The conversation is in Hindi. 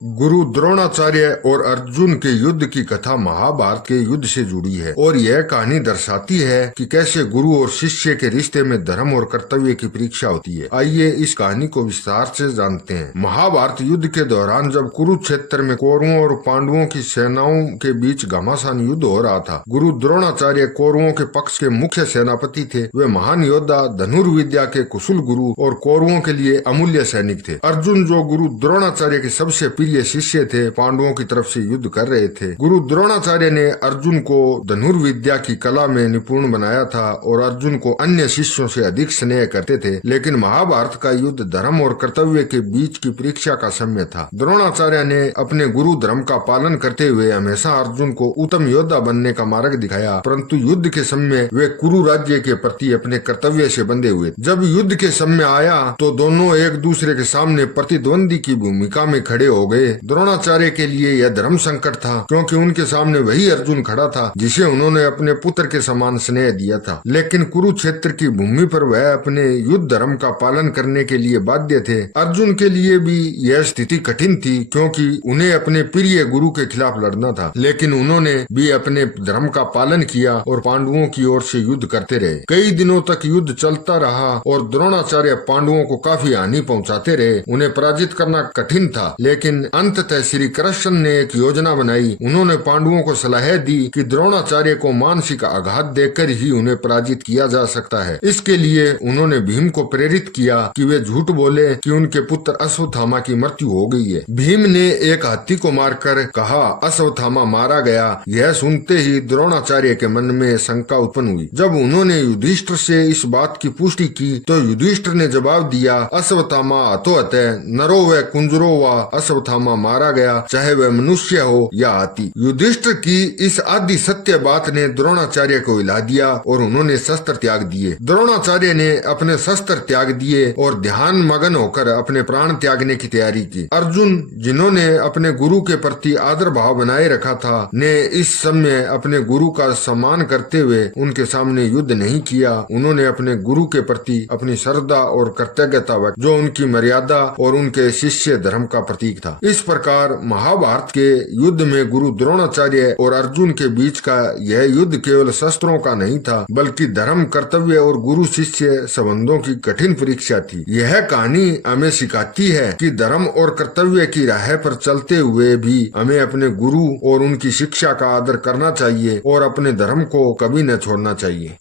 गुरु द्रोणाचार्य और अर्जुन के युद्ध की कथा महाभारत के युद्ध से जुड़ी है और यह कहानी दर्शाती है कि कैसे गुरु और शिष्य के रिश्ते में धर्म और कर्तव्य की परीक्षा होती है। आइए इस कहानी को विस्तार से जानते हैं। महाभारत युद्ध के दौरान जब कुरुक्षेत्र में कौरवों और पांडवों की सेनाओं के बीच घमासान युद्ध हो रहा था, गुरु द्रोणाचार्य कौरवों के पक्ष के मुख्य सेनापति थे। वे महान योद्धा, धनुर्विद्या के कुशल गुरु और कौरवों के लिए अमूल्य सैनिक थे। अर्जुन, जो गुरु द्रोणाचार्य के सबसे प्रिय शिष्य थे, पांडवों की तरफ से युद्ध कर रहे थे। गुरु द्रोणाचार्य ने अर्जुन को धनुर्विद्या की कला में निपुण बनाया था और अर्जुन को अन्य शिष्यों से अधिक स्नेह करते थे। लेकिन महाभारत का युद्ध धर्म और कर्तव्य के बीच की परीक्षा का समय था। द्रोणाचार्य ने अपने गुरु धर्म का पालन करते हुए हमेशा अर्जुन को उत्तम योद्धा बनने का मार्ग दिखाया, परंतु युद्ध के समय वे कुरु राज्य के प्रति अपने कर्तव्य से बंधे हुए। जब युद्ध के समय आया तो दोनों एक दूसरे के सामने प्रतिद्वंदी की भूमिका में खड़े हो गए। द्रोणाचार्य के लिए यह धर्म संकट था, क्योंकि उनके सामने वही अर्जुन खड़ा था जिसे उन्होंने अपने पुत्र के समान स्नेह दिया था। लेकिन कुरुक्षेत्र की भूमि पर वह अपने युद्ध धर्म का पालन करने के लिए बाध्य थे। अर्जुन के लिए भी यह स्थिति कठिन थी, क्योंकि उन्हें अपने प्रिय गुरु के खिलाफ लड़ना था। लेकिन उन्होंने भी अपने धर्म का पालन किया और पांडवों की ओर से युद्ध करते रहे। कई दिनों तक युद्ध चलता रहा और द्रोणाचार्य पांडवों को काफी हानि पहुंचाते रहे। उन्हें पराजित करना कठिन था, लेकिन अंततः श्री कृष्ण ने एक योजना बनाई। उन्होंने पांडवों को सलाह दी कि द्रोणाचार्य को मानसिक आघात देकर ही उन्हें पराजित किया जा सकता है। इसके लिए उन्होंने भीम को प्रेरित किया कि वे झूठ बोले कि उनके पुत्र अश्वत्थामा की मृत्यु हो गई है। भीम ने एक हाथी को मारकर कहा, अश्वत्थामा मारा गया। यह सुनते ही द्रोणाचार्य के मन में शंका उत्पन्न हुई। जब उन्होंने युधिष्ठिर से इस बात की पुष्टि की तो युधिष्ठिर ने जवाब दिया, अश्वत्थामा हतोहतः नरो व कुंजरो व अश्वत्थामा मारा गया, चाहे वह मनुष्य हो या हाथी। युधिष्ठिर की इस आदि सत्य बात ने द्रोणाचार्य को हिला दिया और उन्होंने शस्त्र त्याग दिए। द्रोणाचार्य ने अपने शस्त्र त्याग दिए और ध्यान मगन होकर अपने प्राण त्यागने की तैयारी की। अर्जुन, जिन्होंने अपने गुरु के प्रति आदर भाव बनाए रखा था, ने इस समय अपने गुरु का सम्मान करते हुए उनके सामने युद्ध नहीं किया। उन्होंने अपने गुरु के प्रति अपनी श्रद्धा और कृतज्ञता व्यक्त, जो उनकी मर्यादा और उनके शिष्य धर्म का प्रतीक था। इस प्रकार महाभारत के युद्ध में गुरु द्रोणाचार्य और अर्जुन के बीच का यह युद्ध केवल शस्त्रों का नहीं था, बल्कि धर्म, कर्तव्य और गुरु शिष्य संबंधों की कठिन परीक्षा थी। यह कहानी हमें सिखाती है कि धर्म और कर्तव्य की राह पर चलते हुए भी हमें अपने गुरु और उनकी शिक्षा का आदर करना चाहिए और अपने धर्म को कभी न छोड़ना चाहिए।